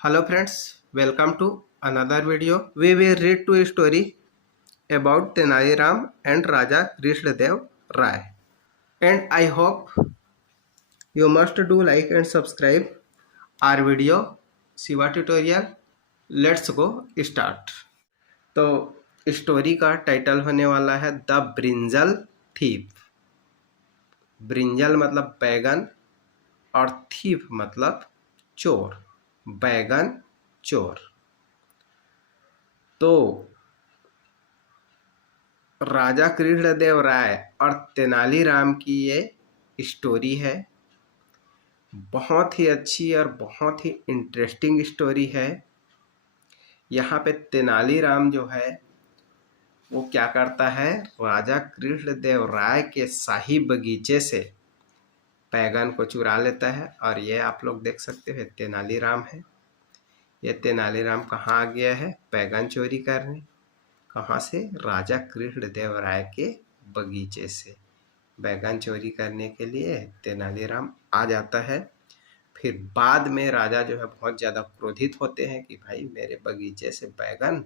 Hello friends, welcome to another video. We will read two story about Tenali Ram and Raja Krishnadev Rai. And I hope you must do like and subscribe our video Shiva tutorial. Let's go start. तो story का title होने वाला है the brinjal thief. Brinjal मतलब बैगन और thief मतलब चोर, बैगन चोर। तो राजा कृष्णदेव राय और तेनालीराम की ये स्टोरी है। बहुत ही अच्छी और बहुत ही इंटरेस्टिंग स्टोरी है। यहाँ पे तेनालीराम जो है वो क्या करता है, राजा कृष्णदेव राय के शाही बगीचे से बैगन को चुरा लेता है। और ये आप लोग देख सकते हो तेनालीराम है। ये तेनालीराम कहाँ आ गया है बैगन चोरी करने? कहाँ से? राजा कृष्णदेव राय के बगीचे से बैगन चोरी करने के लिए तेनालीराम आ जाता है। फिर बाद में राजा जो है बहुत ज़्यादा क्रोधित होते हैं कि भाई मेरे बगीचे से बैगन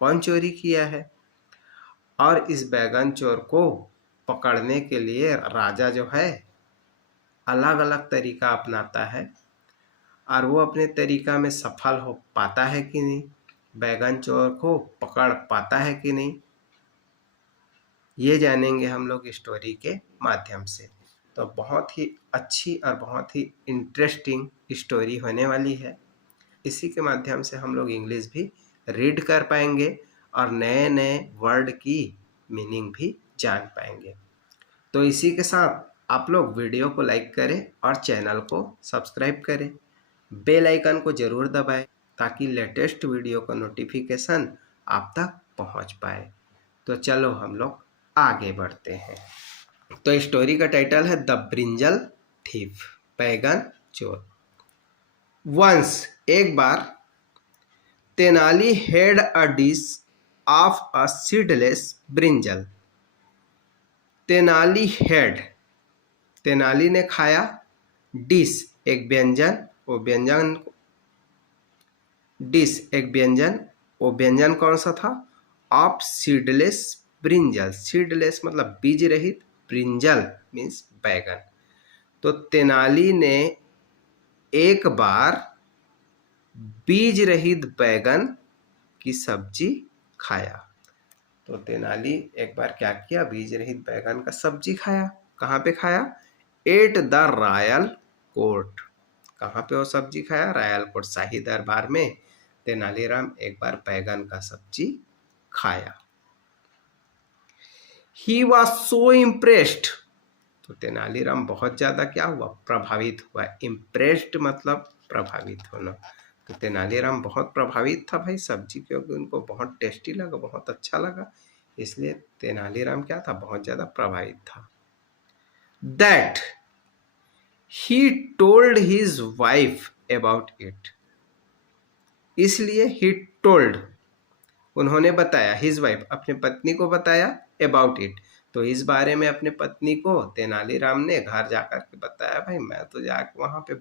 कौन चोरी किया है। और इस बैगन चोर को पकड़ने के लिए राजा जो है अलग अलग तरीका अपनाता है। और वो अपने तरीका में सफल हो पाता है कि नहीं, बैगन चोर को पकड़ पाता है कि नहीं, ये जानेंगे हम लोग स्टोरी के माध्यम से। तो बहुत ही अच्छी और बहुत ही इंटरेस्टिंग स्टोरी होने वाली है। इसी के माध्यम से हम लोग इंग्लिश भी रीड कर पाएंगे और नए नए वर्ड की मीनिंग भी जान पाएंगे। तो इसी के साथ आप लोग वीडियो को लाइक करें और चैनल को सब्सक्राइब करें। बेल आइकन को ज़रूर दबाएं ताकि लेटेस्ट वीडियो का नोटिफिकेशन आप तक पहुंच पाए। तो चलो हम लोग आगे बढ़ते हैं। तो स्टोरी का टाइटल है द ब्रिंजल थीफ, बैगन चोर। वंस एक बार Tenali had a dish of a seedless brinjal. Tenali had, Tenali ने खाया, डिश एक व्यंजन, वो व्यंजन, डिश एक व्यंजन, वो व्यंजन कौन सा था? Of seedless brinjal. सीडलेस मतलब बीज रहित, ब्रिंजल मीन्स बैगन। तो तेनाली ने एक बार बीज रहित बैगन की सब्जी खाया। तो तेनाली एक बार क्या किया, बीज रहित बैगन का सब्जी खाया। कहाँ पे खाया? At the royal court. कहाँ पे वो सब्जी खाया? रॉयल कोर्ट, शाही दरबार में तेनालीराम एक बार बैगन का सब्जी खाया। He was so impressed. तो तेनालीराम बहुत ज्यादा क्या हुआ? प्रभावित हुआ। इम्प्रेस्ड मतलब प्रभावित होना। तो तेनालीराम बहुत प्रभावित था भाई सब्जी, क्योंकि उनको बहुत टेस्टी लगा, बहुत अच्छा लगा, इसलिए तेनालीराम क्या था? बहुत ज्यादा प्रभावित था। That he told his wife about it. इसलिए ही टोल्ड, उन्होंने बताया, हिज वाइफ अपने पत्नी को बताया, अबाउट इट तो इस बारे में अपने पत्नी को तेनालीराम ने घर जाकर के बताया, भाई मैं तो जाकर वहां पे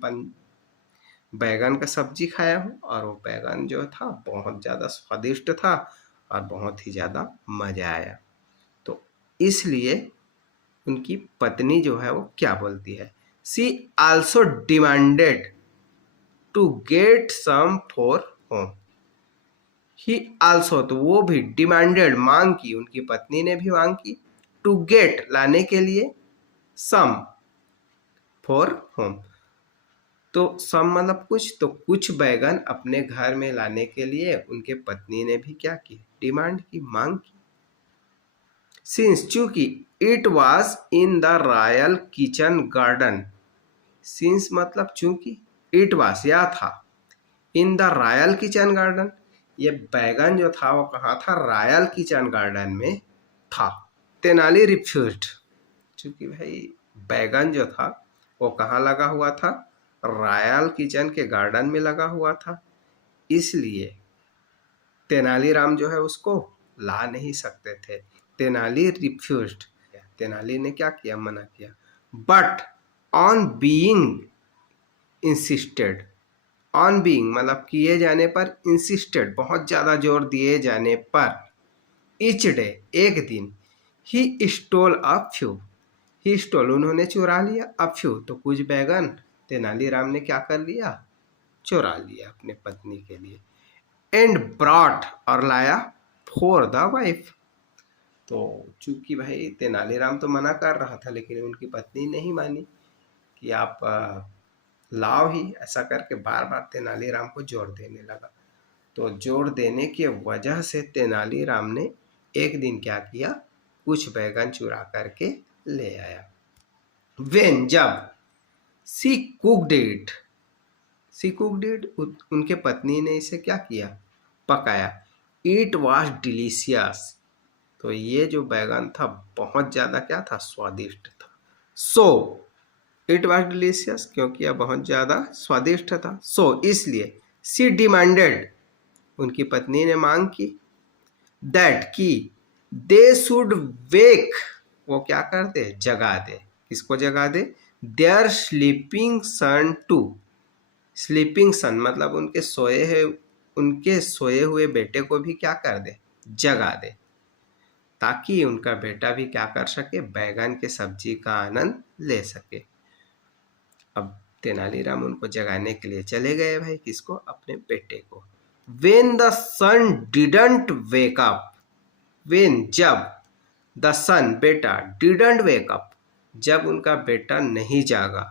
बैगन का सब्जी खाया हूँ और वो बैगन जो था बहुत ज़्यादा स्वादिष्ट था और बहुत ही ज़्यादा मज़ा आया। तो इसलिए उनकी पत्नी जो है वो क्या बोलती है? She also demanded to get some for home. He also, तो वो भी, डिमांडेड मांग की, उनकी पत्नी ने भी मांग की, टू गेट लाने के लिए, सम फॉर होम। तो सम मतलब कुछ, तो कुछ बैगन अपने घर में लाने के लिए उनके पत्नी ने भी क्या की? डिमांड की, मांग की। सिंस, चूंकि, it was in the royal kitchen garden. Since मतलब चूंकि, इट वॉज या था, in the royal kitchen garden, ये बैगन जो था वो कहाँ था? रॉयल किचन गार्डन में था। तेनाली रिफ्यूज्ड, चूंकि भाई बैगन जो था वो कहाँ लगा हुआ था? रॉयल किचन के गार्डन में लगा हुआ था, इसलिए तेनालीराम जो है उसको ला नहीं सकते थे। तेनाली रिफ्यूज्ड, तेनाली ने क्या किया? मना किया। But on being insisted, on being मतलब किए जाने पर, इंसिस्टेड बहुत ज़्यादा जोर दिए जाने पर, ईच डे एक दिन, he stole a few, he stole उन्होंने चुरा लिया, अ फ्यू तो कुछ बैगन तेनालीराम ने क्या कर लिया, चुरा लिया अपने पत्नी के लिए। एंड ब्रॉट और लाया फॉर द वाइफ, तो चूंकि भाई तेनालीराम तो मना कर रहा था लेकिन उनकी पत्नी नहीं मानी कि आप लाओ ही, ऐसा करके बार बार तेनालीराम को जोर देने लगा। तो जोर देने की वजह से तेनालीराम ने एक दिन क्या किया, कुछ बैगन चुरा करके ले आया। वेन जब, she cooked it, she cooked it उनके पत्नी ने इसे क्या किया, पकाया। इट वॉज डिलीशियस, तो ये जो बैगन था बहुत ज़्यादा क्या था, स्वादिष्ट था। सो इट वॉज डिलीशियस, क्योंकि यह बहुत ज़्यादा स्वादिष्ट था। सो इसलिए, सी डिमांडेड, उनकी पत्नी ने मांग की, दैट की दे शुड वेक, वो क्या कर दे, जगा दे। किसको जगा दे, their sleeping son too, sleeping son मतलब उनके सोए हुए बेटे को भी क्या कर दे, जगा दे, ताकि उनका बेटा भी क्या कर सके, बैगन के सब्जी का आनंद ले सके। अब तेनालीराम उनको जगाने के लिए चले गए भाई, किसको, अपने बेटे को। When the son didn't wake up, when जब, द सन बेटा, डिडंट वेक अप जब उनका बेटा नहीं जागा,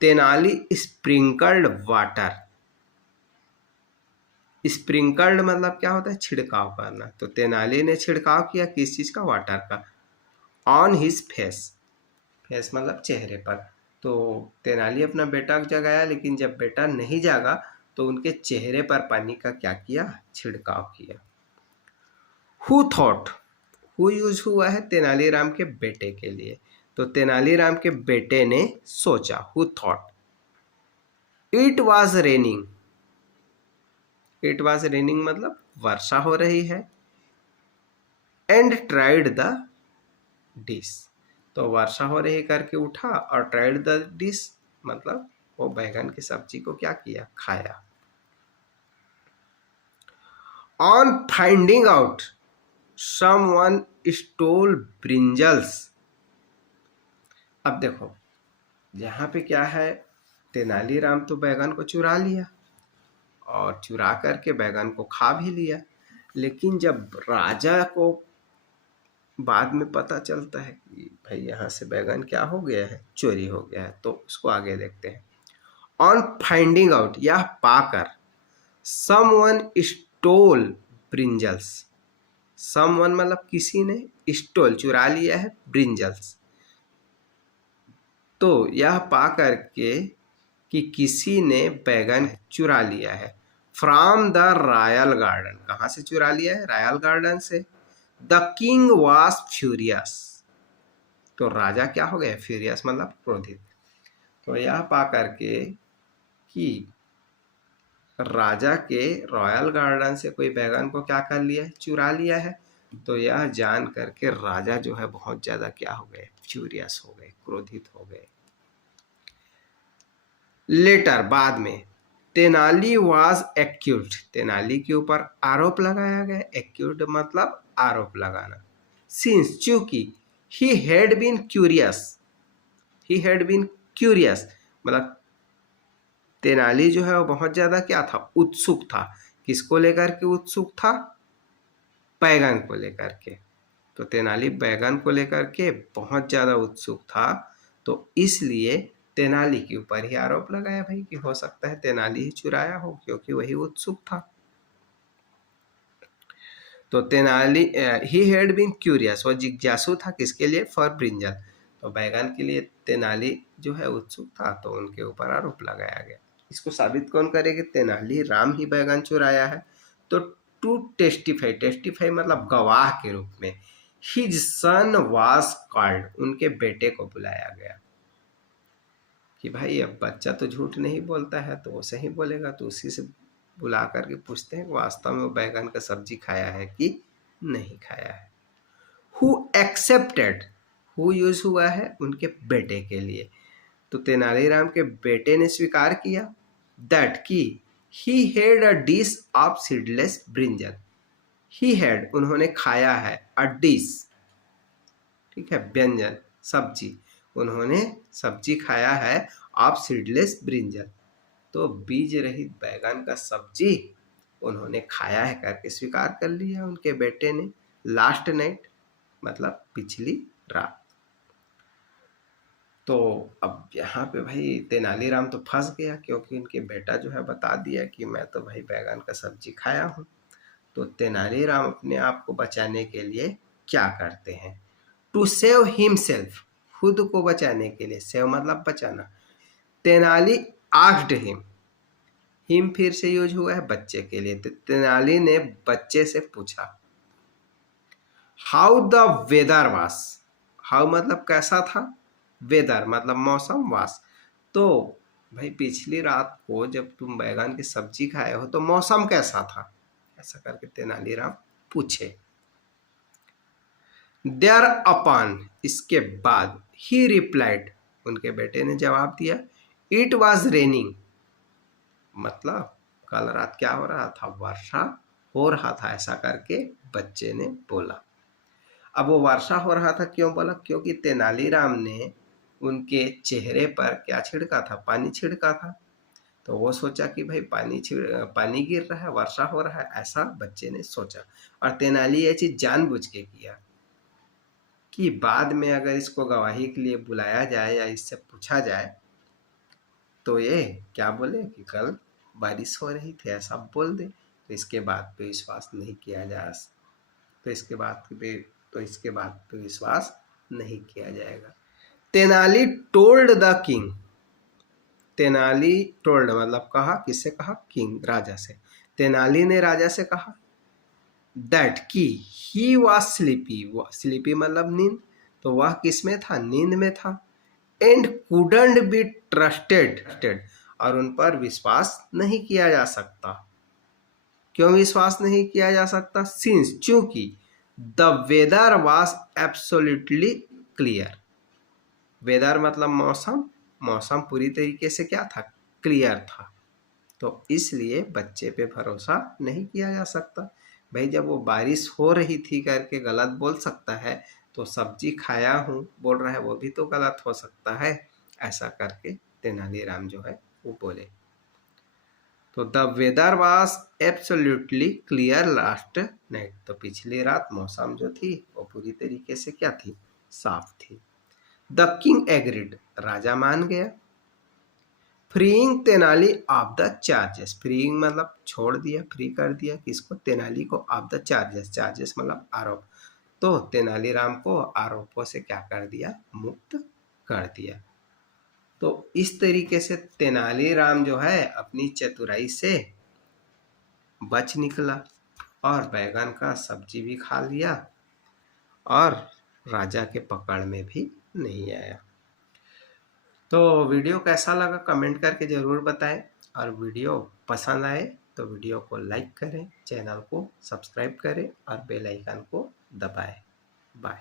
तेनाली स्प्रिंकल्ड वाटर, स्प्रिंकल्ड मतलब क्या होता है, छिड़काव करना, तो तेनाली ने छिड़काव किया किस चीज का, वाटर का, ऑन हिज फेस, फेस मतलब चेहरे पर। तो तेनाली अपना बेटा जगाया, लेकिन जब बेटा नहीं जागा तो उनके चेहरे पर पानी का क्या किया, छिड़काव किया। हु थॉट, हु यूज हुआ है तेनालीराम के बेटे के लिए, तो तेनालीराम के बेटे ने सोचा, who thought, it was raining, it was raining मतलब वर्षा हो रही है, एंड ट्राइड द डिश, तो वर्षा हो रही करके उठा, और ट्राइड द डिश मतलब वो बैगन की सब्जी को क्या किया, खाया। On finding out someone stole brinjals, अब देखो यहाँ पे क्या है, तेनालीराम तो बैगन को चुरा लिया और चुरा करके बैगन को खा भी लिया, लेकिन जब राजा को बाद में पता चलता है कि भाई यहाँ से बैगन क्या हो गया है, चोरी हो गया है, तो उसको आगे देखते हैं। ऑन फाइंडिंग आउट, यह पाकर, समवन स्टोल ब्रिंजल्स, समवन मतलब किसी ने, स्टोल चुरा लिया है, ब्रिंजल्स तो यह पा करके कि किसी ने बैगन चुरा लिया है, फ्रॉम द रॉयल गार्डन, कहाँ से चुरा लिया है, रॉयल गार्डन से। द किंग वॉज फ्यूरियस, तो राजा क्या हो गया, फ्यूरियस मतलब क्रोधित। तो यह पा करके कि राजा के रॉयल गार्डन से कोई बैगन को क्या कर लिया है, चुरा लिया है, तो यह जान करके राजा जो है बहुत ज्यादा क्या हो गए, फ्यूरियस हो गए, क्रोधित हो गए। लेटर बाद में, तेनाली वाज एक्यूट, तेनाली के ऊपर आरोप लगाया गया, एक्यूट मतलब आरोप लगाना। सिंस चूंकि, he had been curious, he had been curious मतलब तेनाली जो है वो बहुत ज्यादा क्या था, उत्सुक था। किसको लेकर के उत्सुक था, बैगन को लेकर के। तो तेनाली बैगन को लेकर के बहुत ज्यादा उत्सुक था, तो इसलिए तेनाली के ऊपर ही आरोप लगाया भाई कि हो सकता है तेनाली ही चुराया हो, क्योंकि वही उत्सुक था। तो Tenali, he had been curious, वो जिज्ञासु था किसके लिए, फॉर ब्रिंजल, तो बैगन के लिए तेनाली जो है उत्सुक था, तो उनके ऊपर आरोप लगाया गया। इसको साबित कौन करेगा, तेनाली राम ही बैगन चुराया है। तो टू टेस्टिफाई, टेस्टिफाई मतलब गवाह के रूप में, हिज सन वाज कॉल्ड, उनके बेटे को बुलाया गया कि भाई अब बच्चा तो झूठ नहीं बोलता है तो वो सही बोलेगा, तो उसी से बुला करके पूछते हैं वास्तव में वो बैगन का सब्जी खाया है कि नहीं खाया है। हु एक्सेप्टेड, हु यूज हुआ है उनके बेटे के लिए, तो तेनालीराम के बेटे ने स्वीकार किया, दैट की he had a dish of seedless brinjal. He had उन्होंने खाया है, अ डिश ठीक है व्यंजन सब्जी, उन्होंने सब्जी खाया है ऑफ सीडलेस ब्रिंजल, तो बीज रहित बैगन का सब्जी उन्होंने खाया है करके स्वीकार कर लिया उनके बेटे ने लास्ट नाइट मतलब पिछली रात। तो अब यहाँ पे भाई तेनालीराम तो फंस गया क्योंकि उनके बेटा जो है बता दिया कि मैं तो भाई बैगन का सब्जी खाया हूँ। तो तेनालीराम अपने आप को बचाने के लिए क्या करते हैं, टू सेव हिमसेल्फ खुद को बचाने के लिए, सेव मतलब बचाना, तेनाली आस्क्ड हिम फिर से यूज हुआ है बच्चे के लिए, तो तेनाली ने बच्चे से पूछा हाउ द वेदर वास, हाउ मतलब कैसा था, वेदर मतलब मौसम, वास तो भाई पिछली रात को जब तुम बैगन की सब्जी खाए हो तो मौसम कैसा था, ऐसा करके तेनालीराम पूछे। देयर अपॉन इसके बाद ही रिप्लाइड उनके बेटे ने जवाब दिया इट वॉज रेनिंग मतलब कल रात क्या हो रहा था, वर्षा हो रहा था, ऐसा करके बच्चे ने बोला। अब वो वर्षा हो रहा था क्यों बोला, क्योंकि तेनालीराम ने उनके चेहरे पर क्या छिड़का था, पानी छिड़का था, तो वो सोचा कि भाई पानी गिर रहा है, वर्षा हो रहा है, ऐसा बच्चे ने सोचा। और तेनाली ये चीज जानबूझ के किया कि बाद में अगर इसको गवाही के लिए बुलाया जाए या इससे पूछा जाए तो ये क्या बोले कि कल बारिश हो रही थी, ऐसा बोल दे, तो इसके बाद पे विश्वास नहीं किया जा, तो इसके बाद पे विश्वास नहीं किया जाएगा। Tenali told the king, Tenali told मतलब कहा, किससे कहा, किंग राजा से, तेनाली ने राजा से कहा दैट की ही वॉज स्लीपी, स्लीपी मतलब नींद, तो वह किस में था, नींद में था, एंड कुडंट बी ट्रस्टेड और उन पर विश्वास नहीं किया जा सकता। क्यों विश्वास नहीं किया जा सकता, सिंस चूंकि the weather was absolutely clear, weather मतलब मौसम, मौसम पूरी तरीके से क्या था, क्लियर था, तो इसलिए बच्चे पे भरोसा नहीं किया जा सकता। भाई जब वो बारिश हो रही थी करके गलत बोल सकता है, तो सब्जी खाया हूँ बोल रहा है वो भी तो गलत हो सकता है, ऐसा करके तेनालीराम जो है वो बोले। तो the weather was absolutely clear last night, तो पिछली रात मौसम जो थी वो पूरी तरीके से क्या थी, साफ थी। द किंग एग्रीड राजा मान गया। Freeing Tenali of the charges, freeing मतलब छोड़ दिया, फ्री कर दिया किसको, तेनाली को, ऑफ द चार्जेस, चार्जेस मतलब आरोप, तो तेनालीराम को आरोपों से क्या कर दिया, मुक्त कर दिया। तो इस तरीके से तेनालीराम जो है अपनी चतुराई से बच निकला और बैगन का सब्जी भी खा लिया और राजा के पकड़ में भी नहीं आया। तो वीडियो कैसा लगा कमेंट करके ज़रूर बताएं, और वीडियो पसंद आए तो वीडियो को लाइक करें, चैनल को सब्सक्राइब करें और बेल आइकन को दबाएं। बाय।